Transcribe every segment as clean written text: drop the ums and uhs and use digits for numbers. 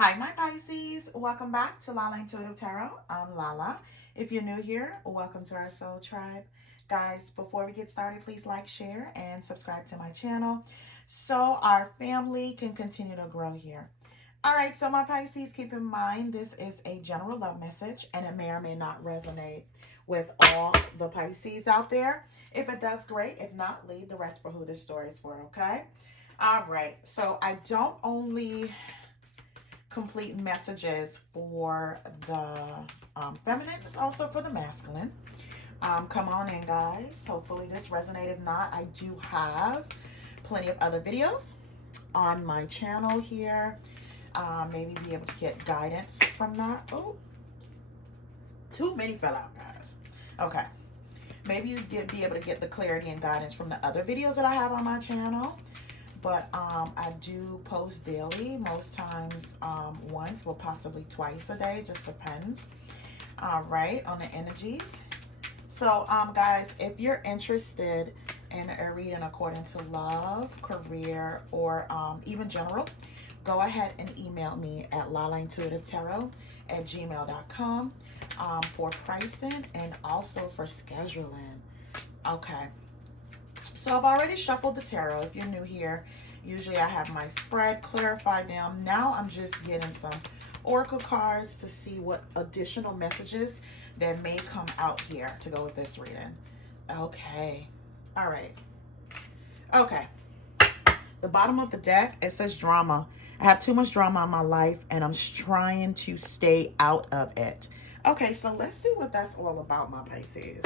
Hi, my Pisces. Welcome back to Lala Intuitive Tarot. I'm Lala. If you're new here, welcome to our soul tribe. Guys, before we get started, please like, share, and subscribe to my channel so our family can continue to grow here. All right, so my Pisces, keep in mind this is a general love message and it may or may not resonate with all the Pisces out there. If it does, great. If not, leave the rest for who this story is for, okay? All right, so I don't only complete messages for the feminine, it's also for the masculine. Come on in, guys. Hopefully this resonates. If not, I do have plenty of other videos on my channel here. Maybe be able to get guidance from that. Oh, too many fell out, guys. Okay. Maybe you be able to get the clarity and guidance from the other videos that I have on my channel. But I do post daily, most times once or possibly twice a day, just depends, right, on the energies. So, guys, if you're interested in a reading according to love, career, or even general, go ahead and email me at lalaintuitivetarot@gmail.com for pricing and also for scheduling. Okay. So I've already shuffled the tarot. If you're new here, usually I have my spread, clarify them. Now I'm just getting some oracle cards to see what additional messages that may come out here to go with this reading. Okay. All right. Okay. The bottom of the deck, it says drama. I have too much drama in my life and I'm trying to stay out of it. Okay, so let's see what that's all about, my Pisces.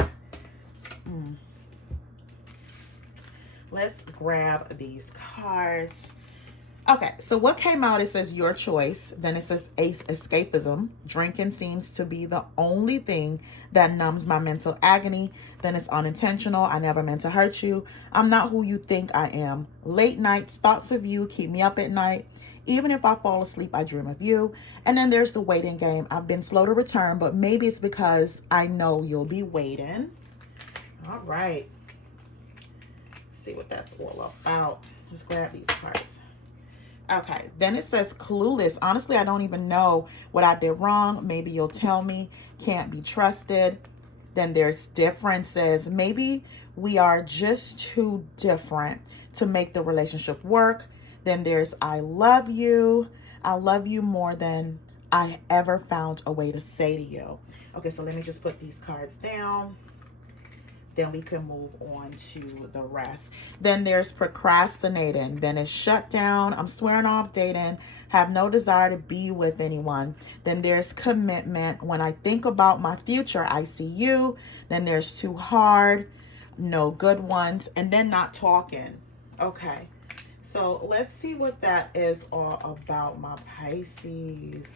Let's grab these cards. Okay, so what came out, it says your choice. Then it says escapism. Drinking seems to be the only thing that numbs my mental agony. Then it's unintentional. I never meant to hurt you. I'm not who you think I am. Late nights, thoughts of you keep me up at night. Even if I fall asleep, I dream of you. And then there's the waiting game. I've been slow to return, but maybe it's because I know you'll be waiting. All right. See what that's all about. Let's grab these cards. Okay, then it says clueless. Honestly, I don't even know what I did wrong. Maybe you'll tell me. Can't be trusted. Then there's differences. Maybe we are just too different to make the relationship work. Then there's I love you. I love you more than I ever found a way to say to you. Okay, so let me just put these cards down. Then we can move on to the rest. Then there's procrastinating. Then it's shut down. I'm swearing off dating. Have no desire to be with anyone. Then there's commitment. When I think about my future, I see you. Then there's too hard. No good ones. And then not talking. Okay. So let's see what that is all about, my Pisces.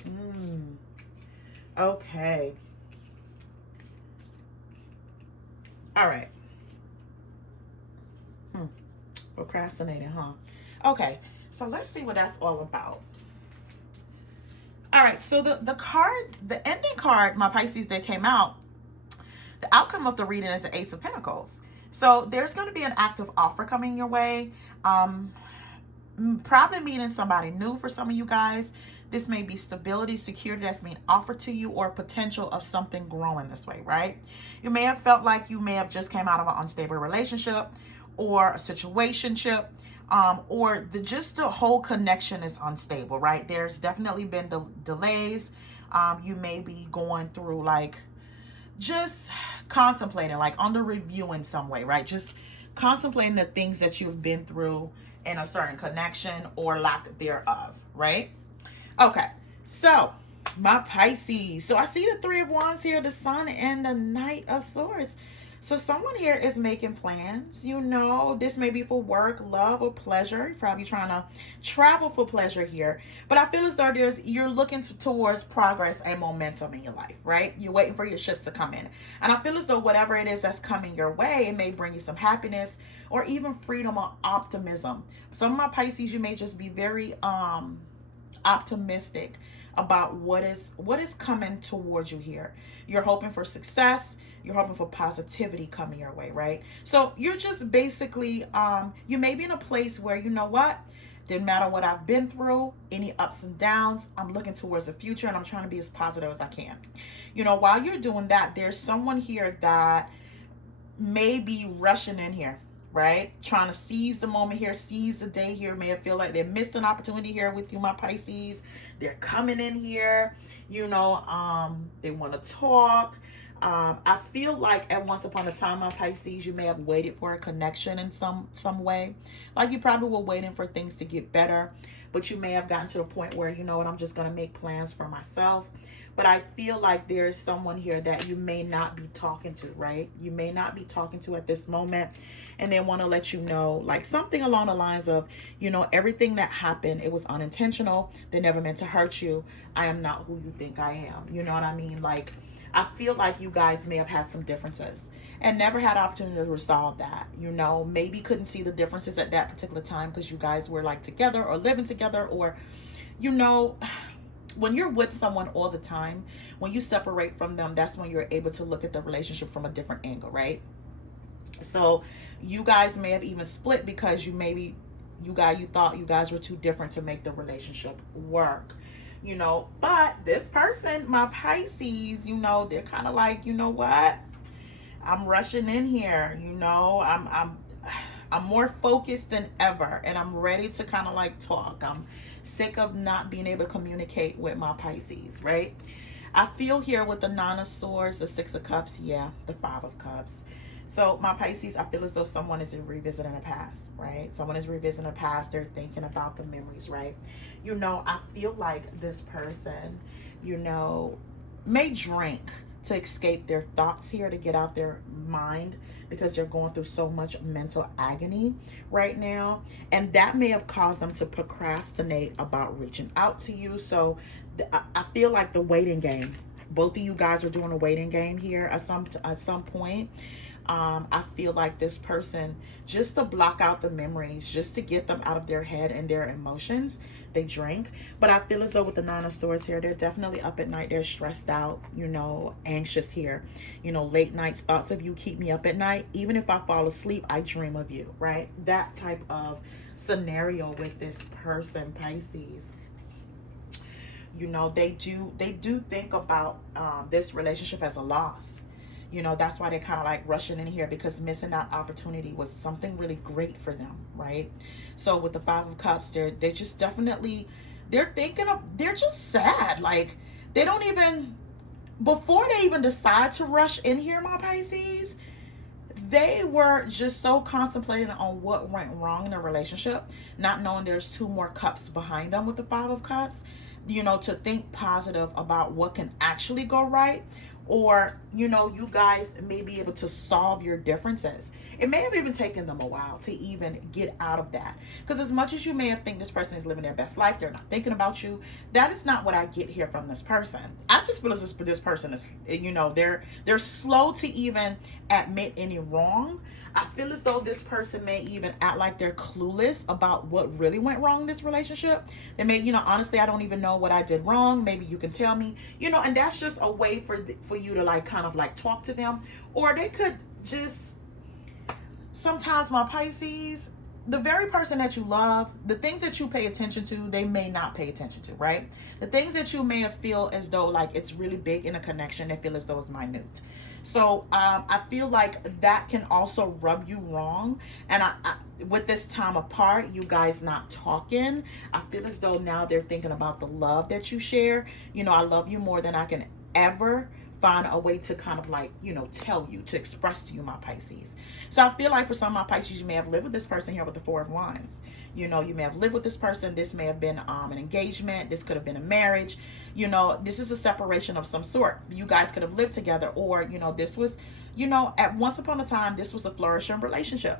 Okay. All right. Procrastinating, huh? Okay, so let's see what that's all about. All right, so the card, the ending card, my Pisces, that came out, the outcome of the reading is the Ace of Pentacles. So there's going to be an active offer coming your way. Probably meeting somebody new for some of you guys. This may be stability, security that's being offered to you, or potential of something growing this way, right? You may have felt like you may have just came out of an unstable relationship or a situationship, or just the whole connection is unstable, right? There's definitely been delays. You may be going through like just contemplating, like under review in some way, right? Just contemplating the things that you've been through in a certain connection or lack thereof, right? Okay, so my Pisces. So I see the Three of Wands here, the Sun and the Knight of Swords. So someone here is making plans. You know, this may be for work, love, or pleasure. You're probably trying to travel for pleasure here. But I feel as though you're looking towards progress and momentum in your life, right? You're waiting for your ships to come in. And I feel as though whatever it is that's coming your way, it may bring you some happiness or even freedom or optimism. Some of my Pisces, you may just be very optimistic about what is coming towards you here. You're hoping for success. You're hoping for positivity coming your way, right? So you're just basically, you may be in a place where, you know what, Didn't matter what I've been through, any ups and downs, I'm looking towards the future and I'm trying to be as positive as I can. You know, while you're doing that, there's someone here that may be rushing in here, right? Trying to seize the moment here, seize the day here. May feel like they missed an opportunity here with you, my Pisces. They're coming in here, you know, they want to talk. I feel like at once upon a time, my Pisces, you may have waited for a connection in some way. Like you probably were waiting for things to get better, but you may have gotten to the point where, you know what, I'm just going to make plans for myself. But I feel like there's someone here that you may not be talking to, right? You may not be talking to at this moment. And they want to let you know, like something along the lines of, you know, everything that happened, it was unintentional. They never meant to hurt you. I am not who you think I am. You know what I mean? Like, I feel like you guys may have had some differences and never had opportunity to resolve that. You know, maybe couldn't see the differences at that particular time because you guys were like together or living together, or, you know, when you're with someone all the time, when you separate from them, that's when you're able to look at the relationship from a different angle, right? So you guys may have even split because you thought you guys were too different to make the relationship work, you know. But this person, my Pisces, you know, they're kind of like, you know what, I'm rushing in here, you know, I'm more focused than ever, and I'm ready to kind of like talk. I'm sick of not being able to communicate with my Pisces, right? I feel here with the Nine of Swords, the Six of Cups, yeah, the Five of Cups. So my Pisces, I feel as though someone is revisiting the past, right? Someone is revisiting the past. They're thinking about the memories, right? You know, I feel like this person, you know, may drink to escape their thoughts here, to get out their mind, because they're going through so much mental agony right now. And that may have caused them to procrastinate about reaching out to you. So I feel like the waiting game, both of you guys are doing a waiting game here at some point. I feel like this person, just to block out the memories, just to get them out of their head and their emotions, they drink. But I feel as though with the Nine of Swords here, they're definitely up at night. They're stressed out, you know, anxious here. You know, late nights, thoughts of you keep me up at night. Even if I fall asleep, I dream of you, right? That type of scenario with this person, Pisces. You know, they do think about this relationship as a loss. You know, that's why they're kind of like rushing in here, because missing that opportunity was something really great for them, right? So with the Five of Cups, they're just definitely, they're just sad. Like, they don't even, before they even decide to rush in here, my Pisces, they were just so contemplating on what went wrong in the relationship, not knowing there's two more cups behind them with the Five of Cups, you know, to think positive about what can actually go right. Or, you know, you guys may be able to solve your differences. It may have even taken them a while to even get out of that. Because as much as you may have think this person is living their best life, they're not thinking about you. That is not what I get here from this person. I just feel as this person is, you know, they're slow to even admit any wrong. I feel as though this person may even act like they're clueless about what really went wrong in this relationship. They may, you know, honestly, I don't even know what I did wrong. Maybe you can tell me, you know, and that's just a way for you to like kind of like talk to them. Or they could just, sometimes my Pisces, the very person that you love, the things that you pay attention to, they may not pay attention to, right? The things that you may have feel as though like it's really big in a connection, they feel as though it's minute. So I feel like that can also rub you wrong. And I with this time apart, you guys not talking, I feel as though now they're thinking about the love that you share. You know, I love you more than I can ever find a way to kind of like, you know, tell you, to express to you, my Pisces. So I feel like for some of my Pisces, you may have lived with this person here with the Four of Wands. You know, you may have lived with this person. This may have been an engagement. This could have been a marriage. You know, this is a separation of some sort. You guys could have lived together, or, you know, this was, you know, at once upon a time, this was a flourishing relationship.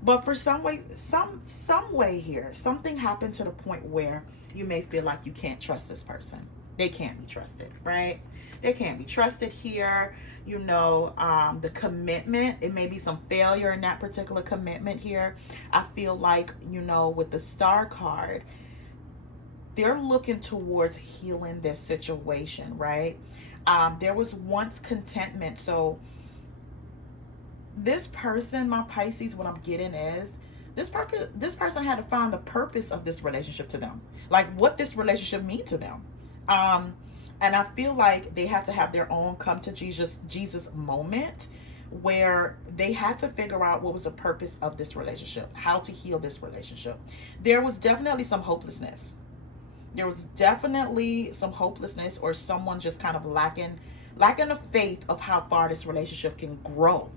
But for some way here, something happened to the point where you may feel like you can't trust this person. They can't be trusted, right? They can't be trusted here. You know, the commitment, it may be some failure in that particular commitment here. I feel like, you know, with the Star card, they're looking towards healing this situation, right? There was once contentment. So this person, my Pisces, what I'm getting is This person had to find the purpose of this relationship to them, like what this relationship mean to them. um and I feel like they had to have their own come to Jesus moment, where they had to figure out what was the purpose of this relationship, how to heal this relationship. There was definitely some hopelessness. There was definitely some hopelessness, or someone just kind of lacking the faith of how far this relationship can grow,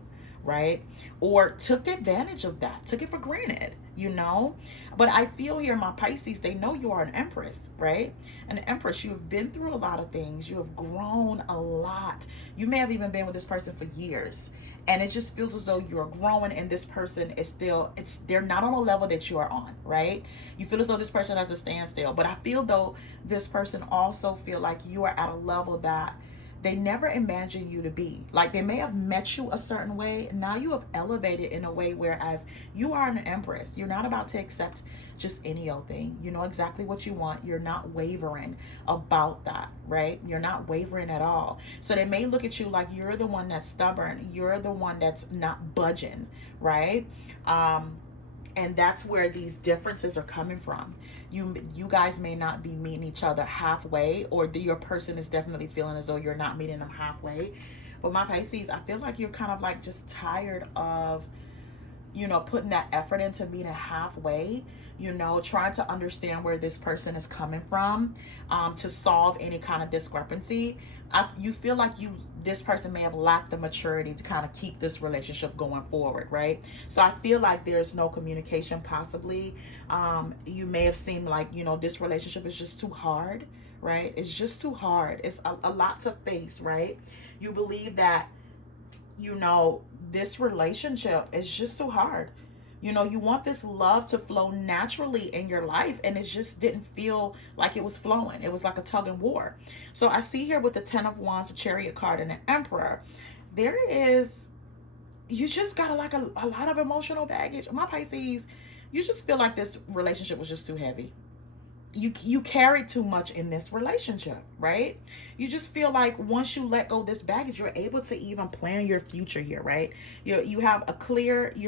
right? Or took advantage of that, took it for granted, you know? But I feel here, my Pisces, they know you are an empress, right? An empress, you have been through a lot of things. You have grown a lot. You may have even been with this person for years. And it just feels as though you're growing, and this person is still, they're not on a level that you are on, right? You feel as though this person has a standstill. But I feel though this person also feel like you are at a level that they never imagined you to be. Like, they may have met you a certain way. Now you have elevated in a way, whereas you are an empress. You're not about to accept just any old thing. You know exactly what you want. You're not wavering about that, right? You're not wavering at all. So they may look at you like you're the one that's stubborn. You're the one that's not budging, right? And that's where these differences are coming from. You guys may not be meeting each other halfway, or your person is definitely feeling as though you're not meeting them halfway. But my Pisces, I feel like you're kind of like just tired of, putting that effort into meeting halfway, trying to understand where this person is coming from, to solve any kind of discrepancy. You feel like this person may have lacked the maturity to kind of keep this relationship going forward, right? So I feel like there's no communication possibly. You may have seemed like, this relationship is just too hard, right? It's just too hard. It's a lot to face, right? You believe that, this relationship is just too hard. You want this love to flow naturally in your life, and it just didn't feel like it was flowing. It was like a tug and war. So I see here with the 10 of Wands, the Chariot card, and the Emperor, you just got like a lot of emotional baggage. My Pisces, you just feel like this relationship was just too heavy. You carried too much in this relationship, right? You just feel like once you let go of this baggage, you're able to even plan your future here, right? You're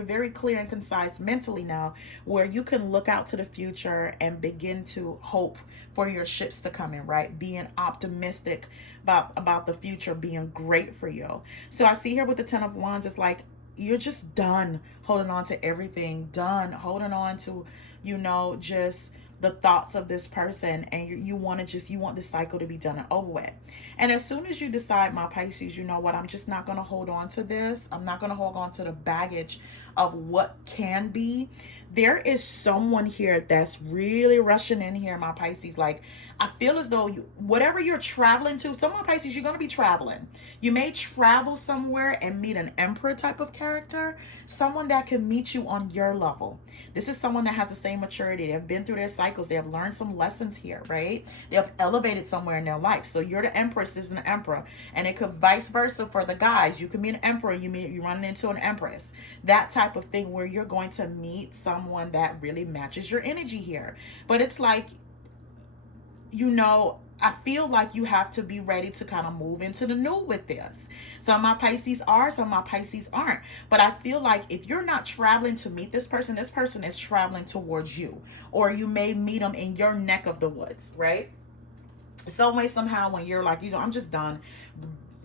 very clear and concise mentally now, where you can look out to the future and begin to hope for your ships to come in, right? Being optimistic about the future being great for you. So I see here with the 10 of Wands, it's like you're just done holding on to everything, done holding on to, just the thoughts of this person, and you want this cycle to be done and over with. And as soon as you decide, my Pisces, you know what, I'm just not going to hold on to this. I'm not going to hold on to the baggage of what can be. There is someone here that's really rushing in here, my Pisces. Like, I feel as though whatever you're traveling to, some of my Pisces, you're going to be traveling. You may travel somewhere and meet an emperor type of character, someone that can meet you on your level. This is someone that has the same maturity. They have been through their cycles. They have learned some lessons here, right? They have elevated somewhere in their life. So you're the empress, this is an emperor. And it could vice versa for the guys. You can meet an emperor, you're running into an empress. That type of thing, where you're going to meet someone that really matches your energy here. But it's like, I feel like you have to be ready to kind of move into the new with this. Some of my Pisces are, some of my Pisces aren't. But I feel like if you're not traveling to meet this person is traveling towards you. Or you may meet them in your neck of the woods, right? Some way, somehow, when you're like, I'm just done,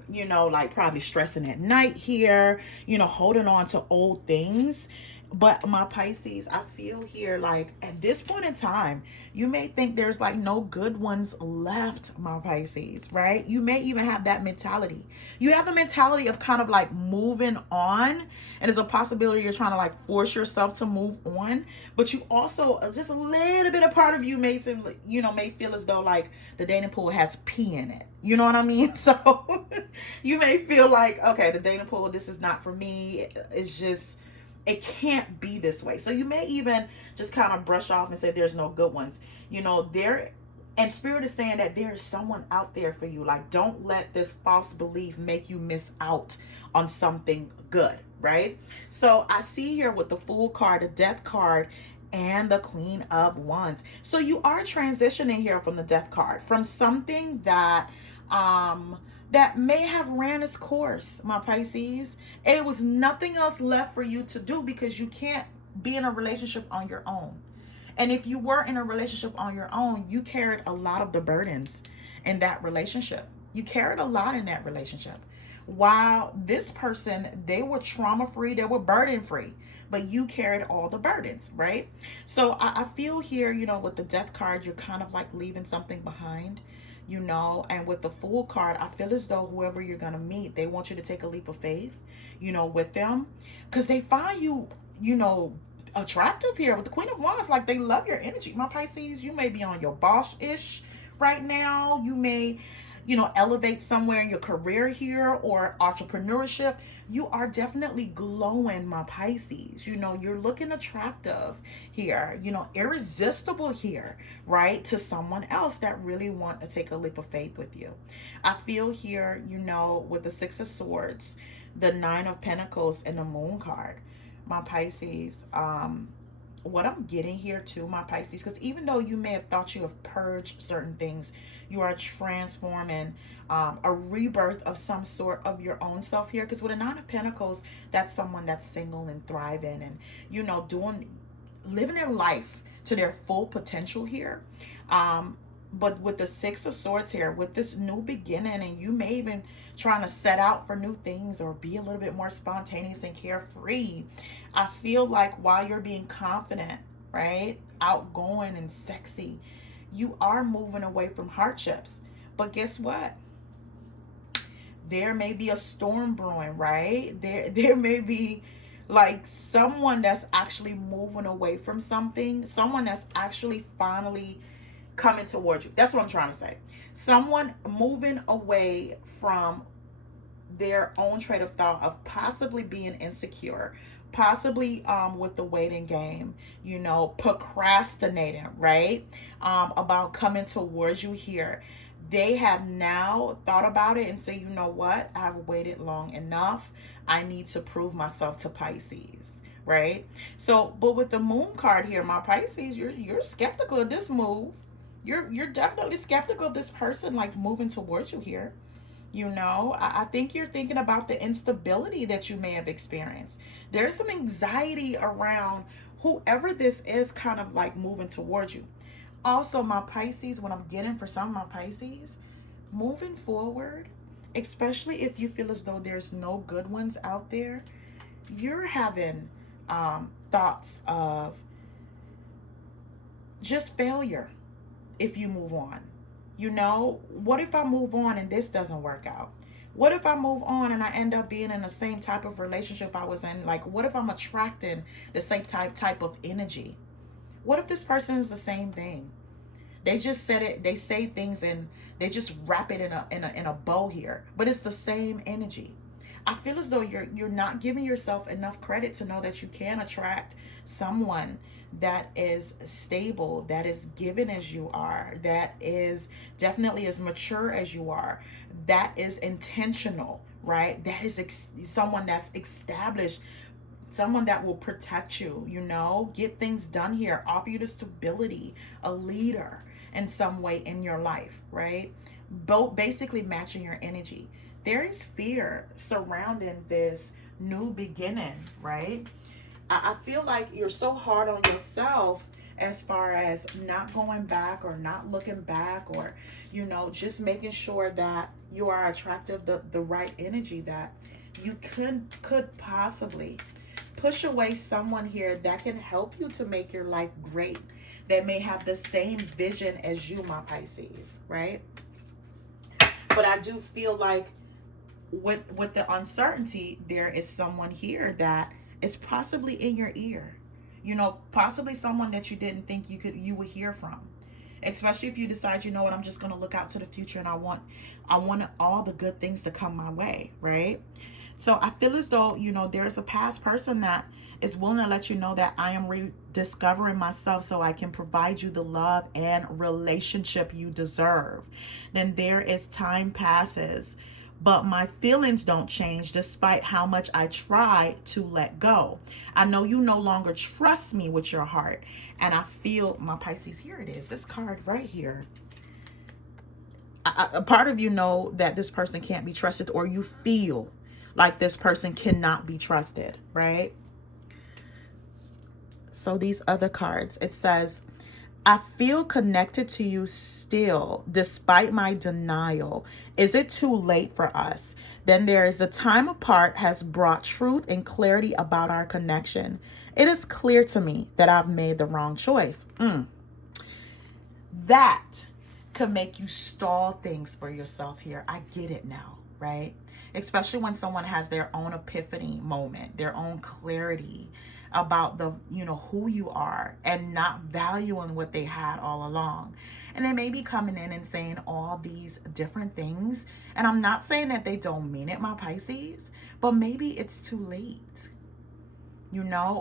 like probably stressing at night here, holding on to old things. But my Pisces, I feel here like at this point in time, you may think there's like no good ones left, my Pisces, right? You may even have that mentality. You have the mentality of kind of like moving on. And there's a possibility you're trying to like force yourself to move on. But you also, just a little bit of part of you may seem, may feel as though like the dating pool has pee in it. You know what I mean? So you may feel like, okay, the dating pool, this is not for me. It's just, it can't be this way. So you may even just kind of brush off and say there's no good ones. And Spirit is saying that there is someone out there for you. Like, don't let this false belief make you miss out on something good, right? So I see here with the Fool card, the Death card, and the Queen of Wands. So you are transitioning here from the Death card, from something that that may have ran its course, my Pisces. It was nothing else left for you to do, because you can't be in a relationship on your own. And if you were in a relationship on your own, you carried a lot of the burdens in that relationship. You carried a lot in that relationship. While this person, they were trauma free, they were burden free, but you carried all the burdens, right? So I feel here, with the death card, you're kind of like leaving something behind, and with the Fool card, I feel as though whoever you're going to meet, they want you to take a leap of faith, with them, because they find you, attractive here with the Queen of Wands. Like, they love your energy. My Pisces, you may be on your boss-ish right now. You may, elevate somewhere in your career here or entrepreneurship. You are definitely glowing, my Pisces. You're looking attractive here, irresistible here, right? To someone else that really want to take a leap of faith with you. I feel here, with the Six of Swords, the Nine of Pentacles, and the Moon card, my Pisces, what I'm getting here too, my Pisces, because even though you may have thought you have purged certain things, you are transforming, a rebirth of some sort of your own self here. Because with a Nine of Pentacles, that's someone that's single and thriving and, living their life to their full potential here. But with the Six of Swords here, with this new beginning, and you may even trying to set out for new things or be a little bit more spontaneous and carefree, I feel like while you're being confident, right, outgoing and sexy, you are moving away from hardships. But guess what? There may be a storm brewing, right? There may be like someone that's actually moving away from something, someone that's actually finally coming towards you. That's what I'm trying to say. Someone moving away from their own trait of thought of possibly being insecure, possibly with the waiting game, procrastinating, right? About coming towards you here. They have now thought about it and say, you know what? I've waited long enough. I need to prove myself to Pisces. Right? So, but with the Moon card here, my Pisces, you're skeptical of this move. You're definitely skeptical of this person like moving towards you here. I think you're thinking about the instability that you may have experienced. There's some anxiety around whoever this is kind of like moving towards you. Also, my Pisces, what I'm getting for some of my Pisces, moving forward, especially if you feel as though there's no good ones out there, you're having thoughts of just failure if you move on. What if I move on and this doesn't work out? What if I move on and I end up being in the same type of relationship I was in? Like, what if I'm attracting the same type of energy? What if this person is the same thing? They just said it, they say things and they just wrap it in a bow here, but it's the same energy. I feel as though you're not giving yourself enough credit to know that you can attract someone that is stable, that is given as you are, that is definitely as mature as you are, that is intentional, right? That is someone that's established, someone that will protect you, get things done here, offer you the stability, a leader in some way in your life, right? Both basically matching your energy. There is fear surrounding this new beginning, right? I feel like you're so hard on yourself as far as not going back or not looking back or, just making sure that you are attractive, the right energy, that you could possibly push away someone here that can help you to make your life great, that may have the same vision as you, my Pisces, right? But I do feel like with the uncertainty, there is someone here that is possibly in your ear, possibly someone that you didn't think you would hear from, especially if you decide, what, I'm just going to look out to the future and I want all the good things to come my way, right? So I feel as though, there's a past person that is willing to let you know that I am rediscovering myself so I can provide you the love and relationship you deserve. Then there is time passes, but my feelings don't change despite how much I try to let go. I know you no longer trust me with your heart. And I feel, my Pisces, here it is, this card right here. A part of you know that this person can't be trusted, or you feel like this person cannot be trusted, right? So these other cards, it says, I feel connected to you still, despite my denial. Is it too late for us? Then there is a time apart has brought truth and clarity about our connection. It is clear to me that I've made the wrong choice. That could make you stall things for yourself here. I get it now, right? Especially when someone has their own epiphany moment, their own clarity about the, who you are, and not valuing what they had all along. And they may be coming in and saying all these different things. And I'm not saying that they don't mean it, my Pisces, but maybe it's too late.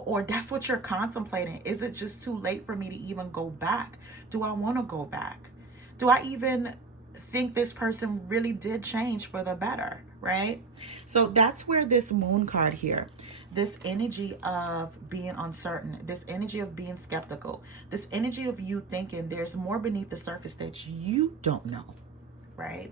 Or that's what you're contemplating. Is it just too late for me to even go back? Do I want to go back? Do I even think this person really did change for the better, right? So that's where this moon card here, this energy of being uncertain, this energy of being skeptical, this energy of you thinking there's more beneath the surface that you don't know, right?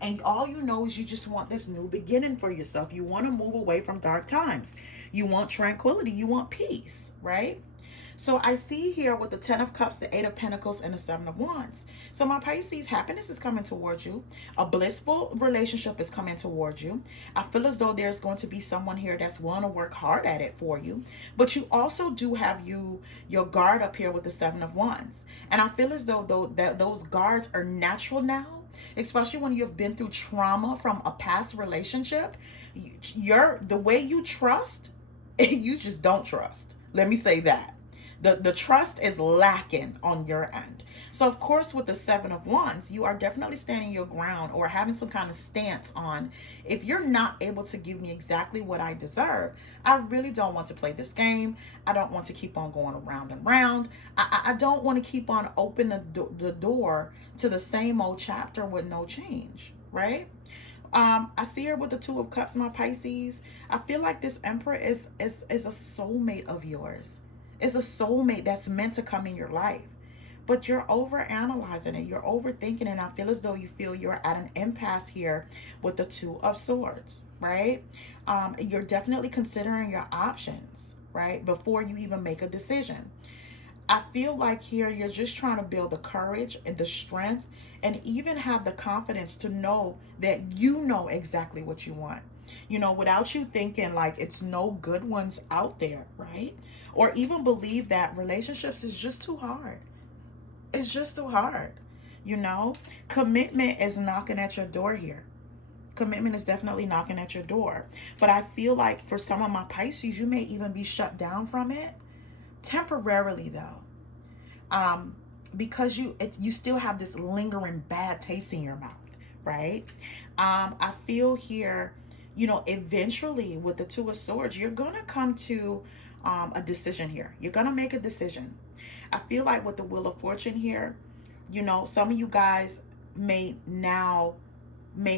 And all you know is you just want this new beginning for yourself. You want to move away from dark times. You want tranquility. You want peace, right? So I see here with the 10 of Cups, the 8 of Pentacles, and the 7 of Wands. So my Pisces, happiness is coming towards you. A blissful relationship is coming towards you. I feel as though there's going to be someone here that's willing to work hard at it for you. But you also do have your guard up here with the 7 of Wands. And I feel as though those guards are natural now. Especially when you've been through trauma from a past relationship. The way you trust, you just don't trust. Let me say that. The trust is lacking on your end. So of course with the 7 of Wands, you are definitely standing your ground or having some kind of stance on, if you're not able to give me exactly what I deserve, I really don't want to play this game. I don't want to keep on going around and round. I don't want to keep on opening the door to the same old chapter with no change, right? I see her with the 2 of Cups, my Pisces. I feel like this Emperor is a soulmate of yours. It's a soulmate that's meant to come in your life. But you're over analyzing it. You're overthinking it. And I feel as though you feel you're at an impasse here with the 2 of Swords, right? You're definitely considering your options, right? Before you even make a decision. I feel like here you're just trying to build the courage and the strength and even have the confidence to know that you know exactly what you want. Without you thinking like it's no good ones out there, right? Or even believe that relationships is just too hard. It's just too hard. Commitment is knocking at your door here. Commitment is definitely knocking at your door. But I feel like for some of my Pisces, you may even be shut down from it temporarily though. Because you still have this lingering bad taste in your mouth, right? I feel here, eventually with the 2 of Swords, you're going to come to a decision here. You're going to make a decision. I feel like with the Wheel of Fortune here, some of you guys may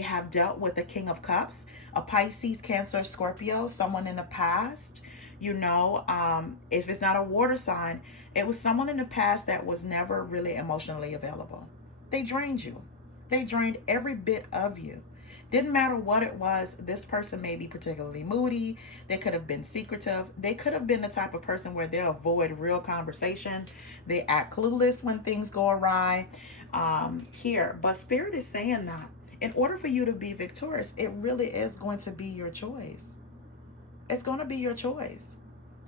have dealt with the King of Cups, a Pisces, Cancer, Scorpio, someone in the past. If it's not a water sign, it was someone in the past that was never really emotionally available. They drained you. They drained every bit of you. Didn't matter what it was. This person may be particularly moody. They could have been secretive. They could have been the type of person where they avoid real conversation. They act clueless when things go awry here. But Spirit is saying that in order for you to be victorious, it really is going to be your choice. It's going to be your choice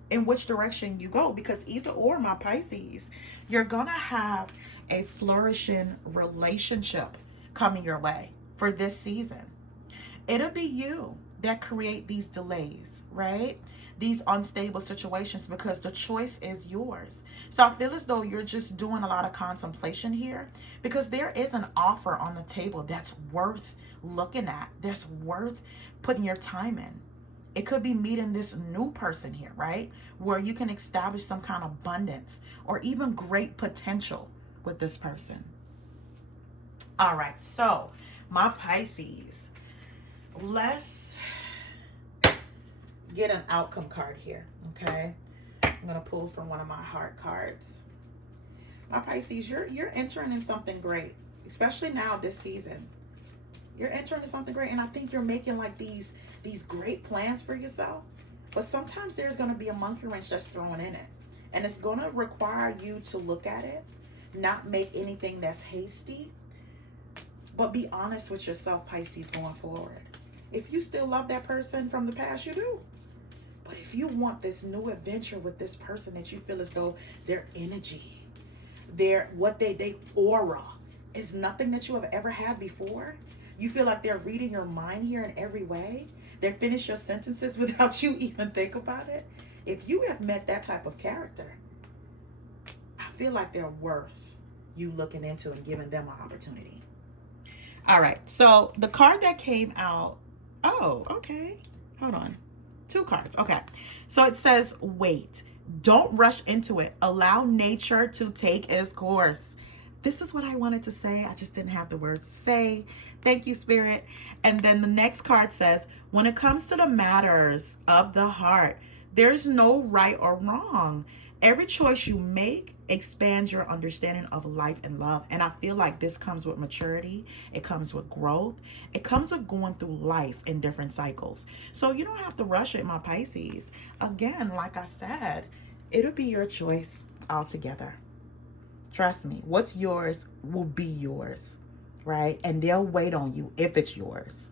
in which direction you go, because either or, my Pisces, you're going to have a flourishing relationship coming your way for this season. It'll be you that create these delays, right? These unstable situations, because the choice is yours. So I feel as though you're just doing a lot of contemplation here, because there is an offer on the table that's worth looking at, that's worth putting your time in. It could be meeting this new person here, right? Where you can establish some kind of abundance or even great potential with this person. All right, so my Pisces, let's get an outcome card here, okay? I'm going to pull from one of my heart cards. My Pisces, you're entering in something great, especially now this season. You're entering in something great, and I think you're making like these great plans for yourself. But sometimes there's going to be a monkey wrench that's thrown in it. And it's going to require you to look at it, not make anything that's hasty, but be honest with yourself, Pisces, going forward. If you still love that person from the past, you do. But if you want this new adventure with this person that you feel as though their energy, their aura is nothing that you have ever had before, you feel like they're reading your mind here in every way, they finish your sentences without you even think about it. If you have met that type of character, I feel like they're worth you looking into and giving them an opportunity. All right, so the card that came out, oh, okay, hold on. 2 cards, okay. So it says, wait, don't rush into it. Allow nature to take its course. This is what I wanted to say. I just didn't have the words to say. Thank you, Spirit. And then the next card says, when it comes to the matters of the heart, there's no right or wrong. Every choice you make expands your understanding of life and love. And I feel like this comes with maturity. It comes with growth. It comes with going through life in different cycles. So you don't have to rush it, my Pisces. Again, like I said, it'll be your choice altogether. Trust me, what's yours will be yours, right? And they'll wait on you if it's yours.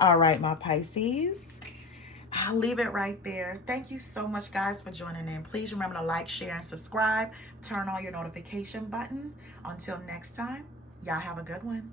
All right, my Pisces. I'll leave it right there. Thank you so much, guys, for joining in. Please remember to like, share, and subscribe. Turn on your notification button. Until next time, y'all have a good one.